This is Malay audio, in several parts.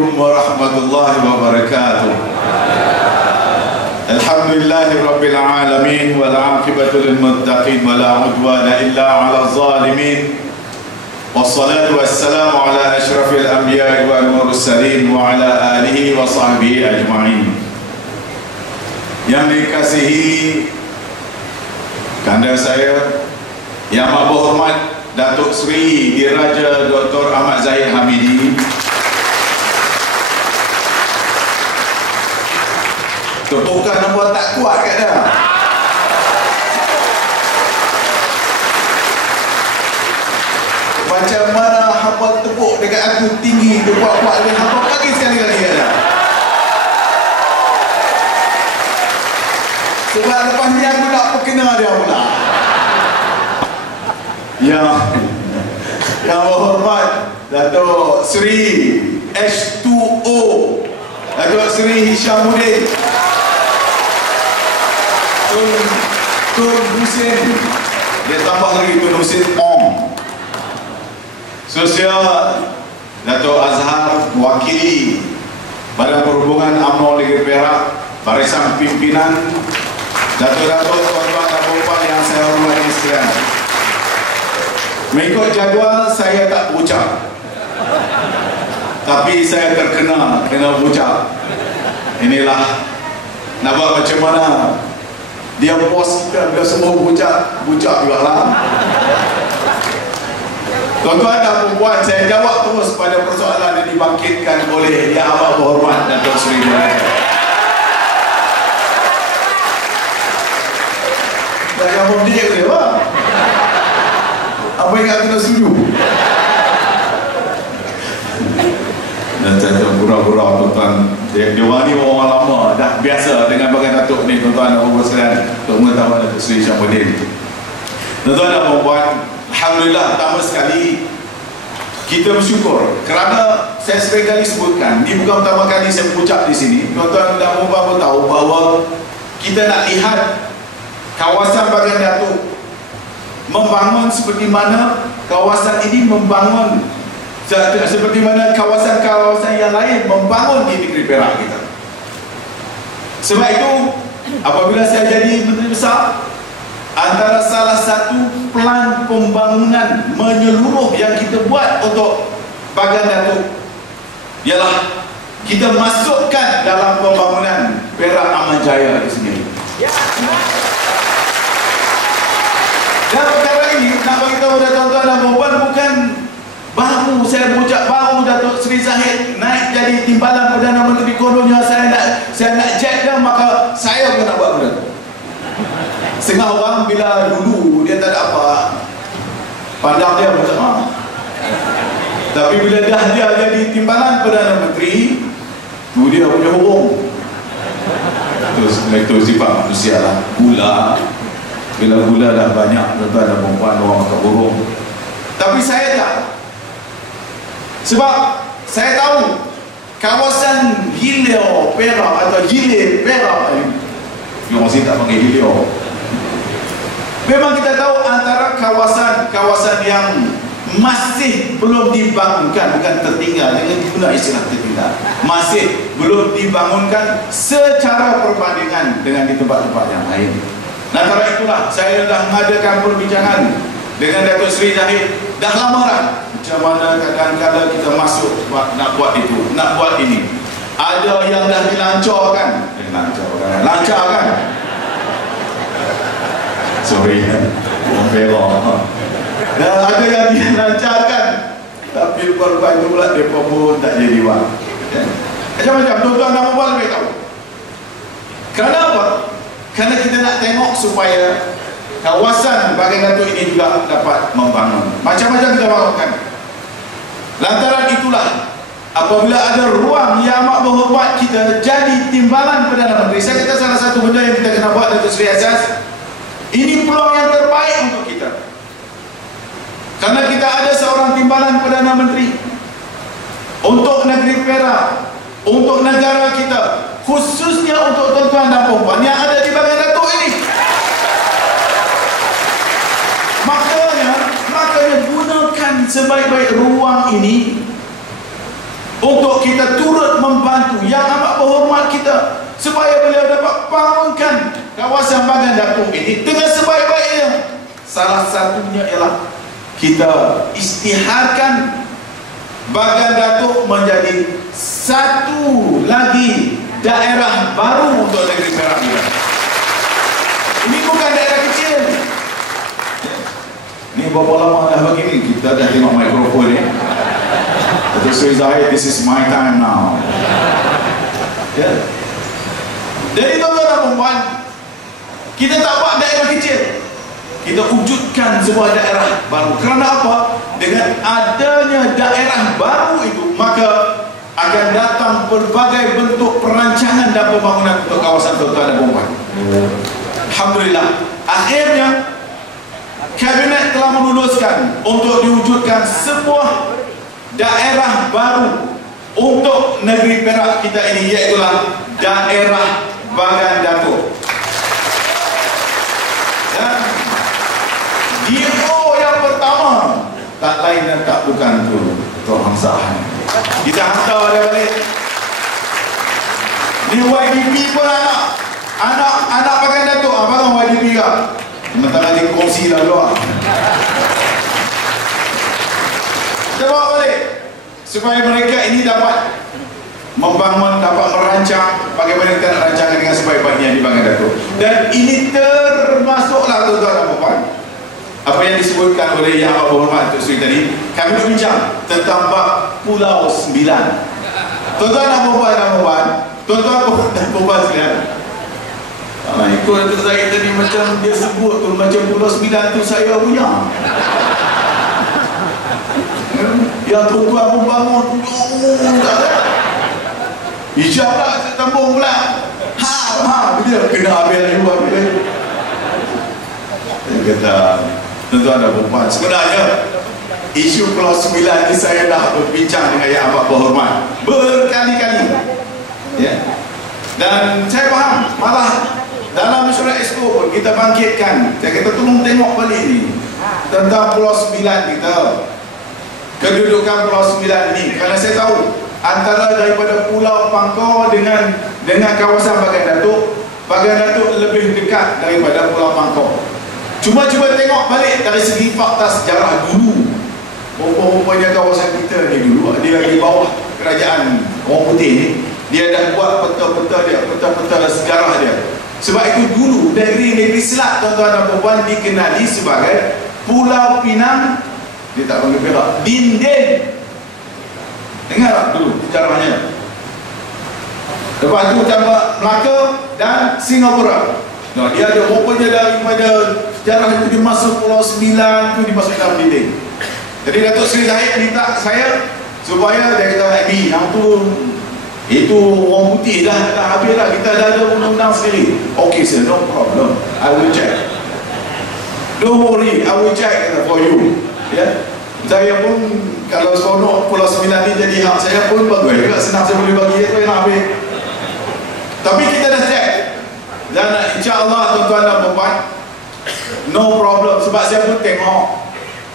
Assalamualaikum warahmatullahi wabarakatuh. Alhamdulillahi rabbil alamin wal aqibatu lil muttaqin wala udwana illa 'alal zalimin. Wassalatu wassalamu ala asyrafil anbiya'i wal mursalin wa ala alihi wa sahbihi ajma'in. Yang dikasihi kanda saya yang amat berhormat Datuk Seri Diraja Dr. Ahmad Zahid Hamidi, tepukan nampak tak kuat kat dah. Macam mana hampa tepuk dekat aku tinggi, kuat-kuat dengan hampa lagi sekali-kali kat dah. Sebab lepas ni aku nak perkena dia pula. Yang berhormat Datuk Seri H2O Datuk Seri Hishamuddin Tun Husin, dia tambah lagi Tun Husin Ong. Sosial Datuk Azhar, mewakili Badan Perhubungan UMNO Negeri Perak, barisan pimpinan, Datuk-datuk, tuan-tuan dan puan yang saya hormati sekalian. Mengikut jadual saya tak berucap, tapi saya kena berucap. Inilah nak buat macam mana. Dia bos kita, dia semua bucak juga lah. Tuan-tuan dan puan, saya jawab terus pada persoalan yang dibangkitkan oleh Yang Amat Berhormat Datuk Seri Diraja. Dah kamu dia ke apa? Apa yang kena setuju? Dan saya pura-pura tuan-tuan, dia ni orang lama, dah biasa dengan bagian Datuk ni, tuan-tuan dan puan sekalian, untuk mengetahui Datuk Seri Hishamuddin. Tuan-tuan dan puan, alhamdulillah, pertama sekali kita bersyukur kerana saya seringkali sebutkan, ini bukan pertama kali saya berucap di sini. Tuan-tuan dan puan pun tahu bahawa kita nak lihat kawasan bagian Datuk membangun seperti mana kawasan ini membangun, seperti mana kawasan-kawasan yang lain membangun di negeri Perak kita. Sebab itu apabila saya jadi Menteri Besar, antara salah satu plan pembangunan menyeluruh yang kita buat untuk bagian Datuk ialah kita masukkan dalam pembangunan Perak Aman Jaya itu sendiri. Dan perkara ini nak bagi tahu kepada tuan-tuan dan puan, bukan baru saya berucap, baru Datuk Seri Zahid naik jadi timbalan Perdana Menteri, kononnya saya nak jet dah, maka saya pun nak buat benda tu. Setengah orang bila dulu dia tak ada apa, pandang dia macam tapi bila dah dia jadi timbalan Perdana Menteri, tu dia punya hurung. Itu sifat manusia lah, gula. Bila gula dah banyak, tuan-tuan dan puan, orang makan burung. Tapi saya tak. Sebab saya tahu kawasan Hilir Perak atau Hilir Perak, yang masih tak panggil Hilir, memang kita tahu antara kawasan yang masih belum dibangunkan, bukan tertinggal, jangan guna istilah tertinggal, masih belum dibangunkan secara perbandingan dengan di tempat-tempat yang lain. Antara itulah saya dah mengadakan perbincangan dengan Datuk Seri Zahid dah lama dah, macam mana kadang-kadang kita masuk nak buat itu, nak buat ini. Ada yang dah dilancarkan, lancarkan. Sorry, Perak. Dan ada yang dilancarkan, tapi lepas itu pula mereka pun tak jadi buat. Macam-macam, tuan-tuan dan puan lebih tahu. Kerana apa? Kerana kita nak tengok supaya kawasan bagian Datuk ini juga dapat membangun. Macam-macam kita bangunkan. Lantaran itulah, apabila ada ruang Yang Amat Berhormat kita jadi timbalan Perdana Menteri, saya kata salah satu benda yang kita kena buat, Datuk Seri Azaz, ini peluang yang terbaik untuk kita. Karena kita ada seorang timbalan Perdana Menteri untuk negeri Perak, untuk negara kita, khususnya untuk tuan-tuan dan puan yang ada di bagian Datuk ini. Makanya gunakan sebaik-baik ruang ini untuk kita turut membantu yang amat berhormat kita supaya beliau dapat bangunkan kawasan Bagan Datuk ini dengan sebaik-baiknya. Salah satunya ialah kita isytiharkan Bagan Datuk menjadi satu lagi daerah baru untuk negeri Perak kita. Ini bukan daerah kecil. Ini berapa lama dah begini kita dah tengok mikrofon ni. Datuk Seri Zahid, this is my time now. Jadi tuan-tuan dan puan, kita tak buat daerah kecil, kita wujudkan sebuah daerah baru. Kerana apa? Dengan adanya daerah baru itu, maka akan datang berbagai bentuk perancangan dan pembangunan untuk kawasan tuan-tuan dan puan. Alhamdulillah, akhirnya Kabinet telah memutuskan untuk diwujudkan sebuah daerah baru untuk negeri Perak kita ini, iaitulah daerah Bagan Datuk. Dan DO yang pertama tak lain dan tak bukan tu Tuan Hamzah. Kita hantar dia balik. Ni YDP pun anak Bagan Datuk. Abang YDP ke? Sementara dia kongsi dah luar. Kita bawa balik supaya mereka ini dapat membangun, dapat merancang bagaimana kita nak rancangkan dengan sebaik-baiknya di Bagan Datuk. Dan ini termasuklah tuan-tuan dan puan, apa yang disebutkan oleh Yang Amat Berhormat Datuk Seri tadi. Kami nak bincang tentang bab Pulau 9. Tuan-tuan dan puan, tuan-tuan dan puan sekalian, ikut Datuk Zahid tadi macam dia sebut tu, macam Pulau 9 tu saya punya. Yang tuan-tuan pun bangun, hijab lah, tambung pula. Bila kena habis lagi buat bila. Saya kata, tuan-tuan dan puan, sebenarnya isu Pulau 9 ni saya dah berbincang dengan Yang Amat Berhormat berkali-kali. Dan saya faham, malah dalam Mesyuarat Exco pun kita bangkitkan, kita tolong tengok balik ni tentang Pulau 9 kita, kedudukan Pulau 9 ni. Kerana saya tahu antara daripada Pulau Pangkor dengan kawasan Bagan Datuk lebih dekat daripada Pulau Pangkor. Cuma tengok balik dari segi fakta sejarah dulu. Rupanya kawasan kita ni dulu dia di bawah kerajaan orang putih ni, dia dah buat peta-peta sejarah dia. Sebab itu dulu negeri Selat, tuan-tuan dan puan, dikenali sebagai Pulau Pinang. Dia tak panggil Perak, Dinding. Dengar tak dulu sejarahnya. Lepas tu tambah Melaka dan Singapura. Nah, dia ada rupanya daripada sejarah itu dia masuk Pulau 9 tu dimasuk dalam Dinding. Jadi Datuk Seri Zahid minta saya supaya dia kata yang tu itu orang putih dah habis lah, kita dah ada undang-undang sendiri. Okay sir, no problem, I will check. Don't worry, I will check for you. Saya pun kalau seronok Pulau 9 ni jadi hak saya pun bagus juga, senang saya boleh bagi apa yang nak habis. Tapi kita dah check dan insya-Allah tuan-tuan dan puan, no problem. Sebab saya pun tengok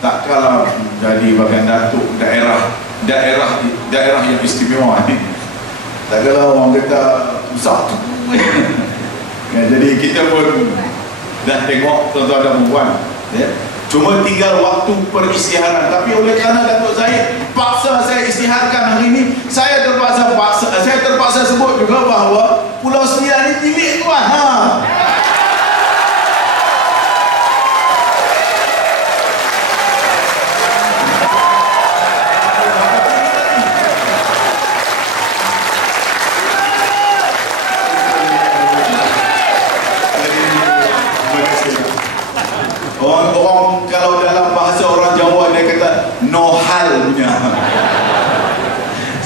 tak kalah jadi Bagan Datuk daerah yang istimewa ni. Tak kalau orang kata usah tu. Jadi kita pun dah tengok tuan-tuan dan puan. Cuma tinggal waktu perisytiharan. Tapi oleh kerana Datuk Zahid paksa saya isytiharkan hari ini, saya terpaksa sebut juga bahawa Pulau 9 ni milik tuan. Orang kalau dalam bahasa orang Jawa dia kata no hal punya.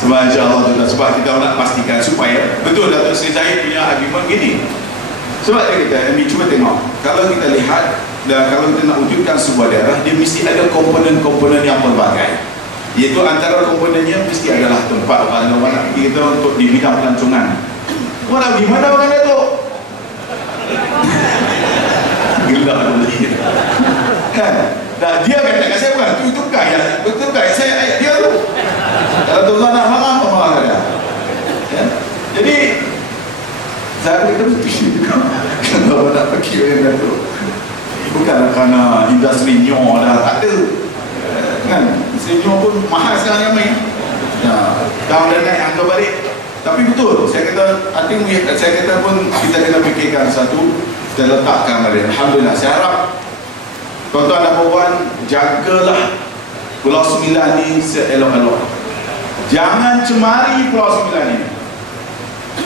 Sebab insya-Allah sebab kita nak pastikan supaya betul Datuk Seri Zahid punya argument gini. Sebab dia kata, cuba tengok, kalau kita lihat dan kalau kita nak wujudkan sebuah daerah, dia mesti ada komponen-komponen yang pelbagai. Iaitu antara komponennya mesti adalah tempat orang nak pergi kita untuk di bidang pelancongan. Orang nak pergi mana orang Datuk? Gelak lagi kan. Nah, dia kata kat saya bukan itu bukan ya, betul bukan saya ayat dia tu. Kalau tuan nak marah, apa marah saja. Ya? Jadi saya itu kalau nak pergi dengan tu, bukan kerana industri nyo dah tak ada, kan? Industri nyo pun mahal sekarang yang main. Down dan naik angka balik. Tapi betul, saya kata, saya kata pun kita kena fikirkan satu, kita letakkan balik. Alhamdulillah, saya harap tuan-tuan dan puan, jagalah Pulau Sembilan ni seelok-elok. Jangan cemari Pulau Sembilan ni.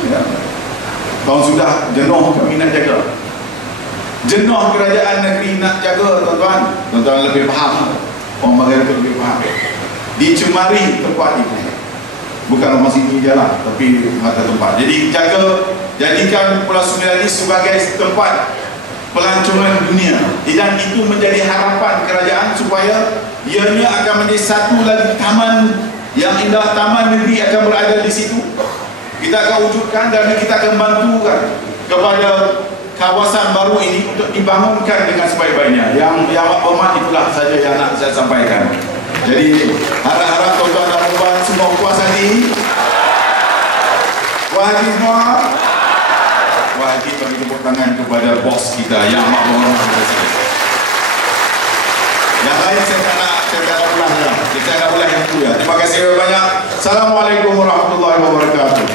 Ya. Tahun sudah jenuh kami nak jaga. Jenuh kerajaan negeri nak jaga, tuan-tuan. Tuan-tuan lebih faham. Orang bagian itu lebih faham. Dicemari tempat itu. Bukan rumah sini je lah, tapi mata tempat. Jadi jadikan Pulau Sembilan ini sebagai tempat pelancongan dunia. Dan itu menjadi harapan kerajaan supaya ianya akan menjadi satu lagi taman yang indah, taman negeri akan berada di situ. Kita akan wujudkan dan kita akan bantukan kepada kawasan baru ini untuk dibangunkan dengan sebaik-baiknya. Yang hormat itulah saja yang nak saya sampaikan. Jadi harap-harap tuan-tuan dan puan semua puas hati. Puas hati semua. Puas hati bagi tepuk tangan kepada bos kita yang amat berhormat. Yang lain saya tak nak ulang ya. Saya nak ulang yang itu ya. Terima kasih banyak. Assalamualaikum warahmatullahi wabarakatuh.